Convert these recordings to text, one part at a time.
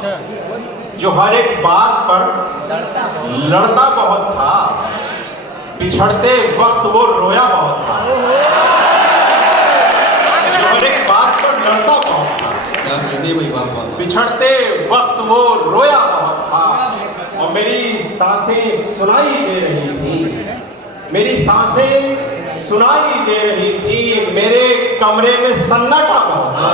जो हर एक बात पर लड़ता बहुत था, बिछड़ते वक्त वो रोया बहुत था। जो हर एक बात पर लड़ता बहुत था, बिछड़ते वक्त वो रोया बहुत था। और मेरी सांसें सुनाई दे रही थी, मेरी सांसें सुनाई दे रही थी, मेरे कमरे में सन्नाटा बहुत था।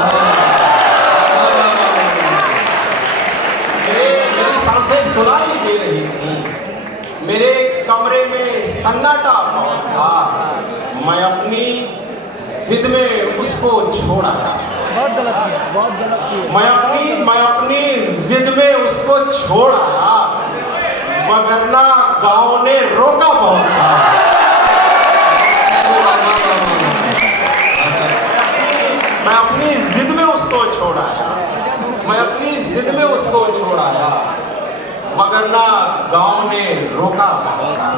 मेरी सांसें सुनाई दे रही थी, मेरे कमरे में सन्नाटा बहुत था। मैं अपनी जिद में उसको छोड़ आया। बहुत गलत किया। मैं अपनी जिद में उसको छोड़ आया, वरना गांव ने रोका बहुत था। मैं अपनी जिद में उसको छोड़ आया, मैं अपनी जिद में उसको छोड़ आया, वरना गांव ने रोका बहुत था,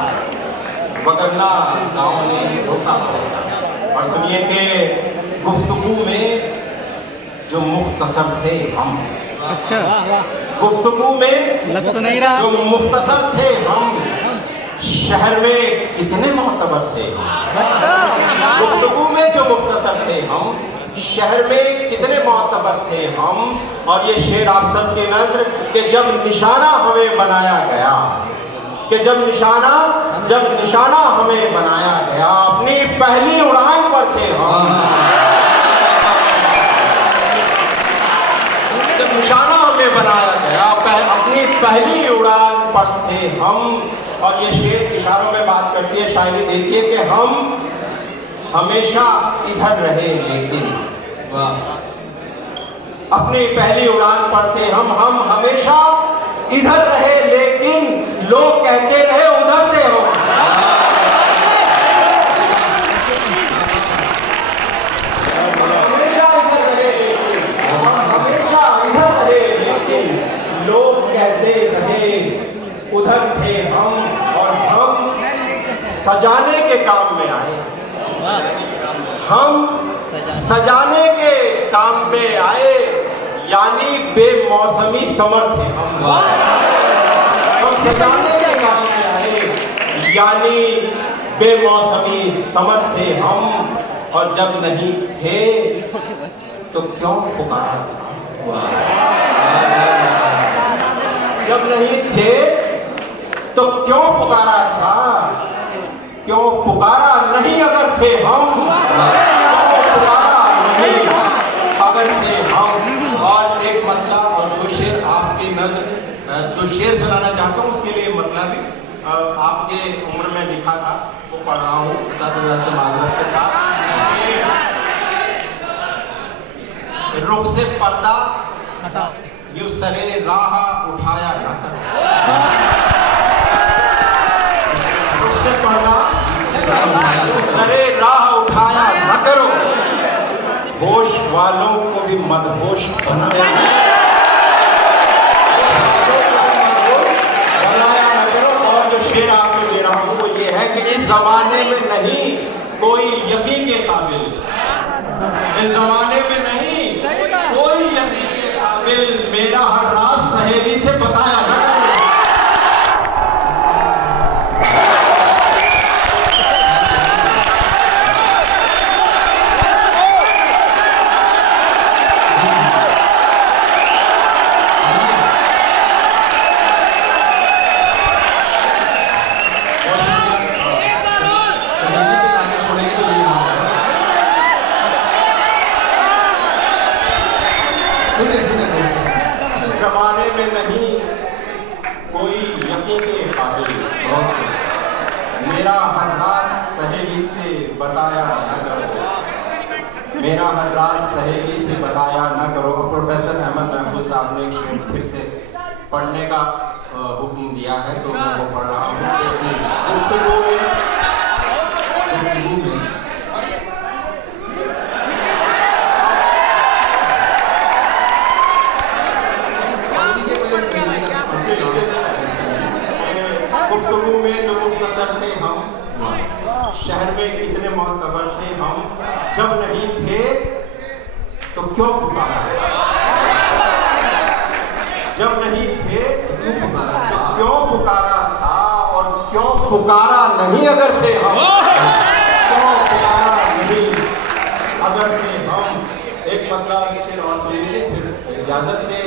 वरना गांव ने रोका बहुत था। और सुनिए कि गुफ्तगू में जो मुख्तसर थे हम, अच्छा गुफ्तगू में लग तो नहीं रहा। जो मुख्तसर थे हम, शहर में कितने मोहतबर थे। गुफ्तगू में जो मुख्तसर थे हम, शहर में कितने मोहतबर थे हम। और ये शेर आप सबके नज़र कि जब निशाना हमें बनाया गया, कि जब निशाना हमें बनाया गया, अपनी पहली उड़ान पर थे हम। जब निशाना हमें बनाया गया, अपनी पहली उड़ान पर थे हम। और ये शेर इशारों में बात करती है शायरी। देखिए कि हम हमेशा इधर रहे लेकिन, अपनी पहली उड़ान पर थे हम हमेशा इधर रहे लेकिन लोग कहते रहे उधर थे हम। हमेशा इधर रहे लेकिन, हमेशा इधर रहे लेकिन लोग कहते रहे उधर थे हम। और हम सजाने के काम में आए, हम सजाने के काम में आए, यानी बेमौसमी समर थे हम। हम सजाने के काम में आए, यानी बेमौसमी समर थे हम। और जब नहीं थे तो क्यों पुकारा था। जब नहीं थे तो क्यों पुकारा था, क्यों पुकारा नहीं अगर थे हम, क्यों पुकारा नहीं अगर थे हम। और एक मतलब और दो शेर आपकी नजर, दो शेर सुनाना चाहता हूँ। उसके लिए मतलब भी आपके उम्र में लिखा था, वो पढ़ रहा हूँ से मालूम के साथ। रुख से पर्दा यूं सरे राह उठाया न करो, रुख से पर्दा यूं सरे राह उठाया न करो, होश वालों को भी मदहोश बनाया न करो। और जो शेर आपको दे रहा हूँ वो ये है कि इस जमाने में नहीं कोई यकीन के काबिल, इस जमाने में नहीं कोई यकीन के काबिल, मेरा हर राज सहेली से बताया न करो। जमाने में नहीं कोई यकीन के काबिल, मेरा हर राज सहेली से बताया न करो, मेरा हर राज सहेली से बताया न करो। प्रोफेसर अहमद महफूज साहब ने एक शेर फिर से पढ़ने का हुक्म दिया है, तो मैं वो पढ़ रहा हूँ। गुफ्तगू में गुफ्तगू में जो मुख्तसर थे हम, शहर में कितने मोहतबर थे हम। जब नहीं थे तो क्यों पुकारा, जब नहीं थे तो क्यों पुकारा था, और क्यों पुकारा नहीं अगर थे हम, क्यों पुकारा नहीं अगर थे हम। एक मतलब फिर और सुनिए, फिर इजाजत दे।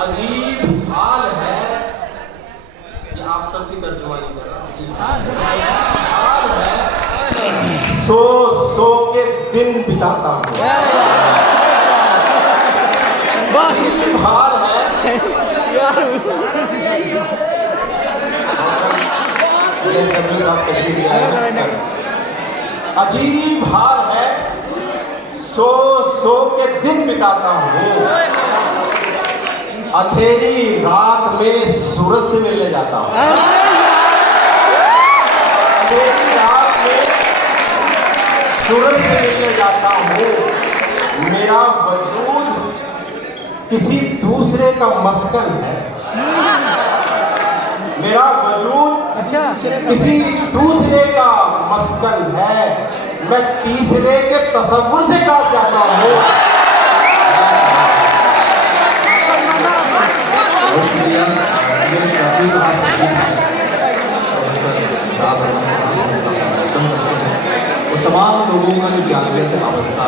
अजीब हाल है, ये आप सबकी तर्जुमानी कर रहा हूं। हाल है, सो सो के दिन बिताता हूँ। अजीब हाल है, अजीब हाल है, सो सो के दिन बिताता हूँ, अंधेरी रात में सूरज से मिलने जाता हूँ। अंधेरी रात में सूरज से मिलने जाता हूँ। मेरा वजूद किसी दूसरे का मस्कन है, मेरा वजूद किसी दूसरे का मस्कन है। मैं तीसरे के तसव्वुर से काम करता हूँ। तमाम लोगों का जो जागृत अवस्था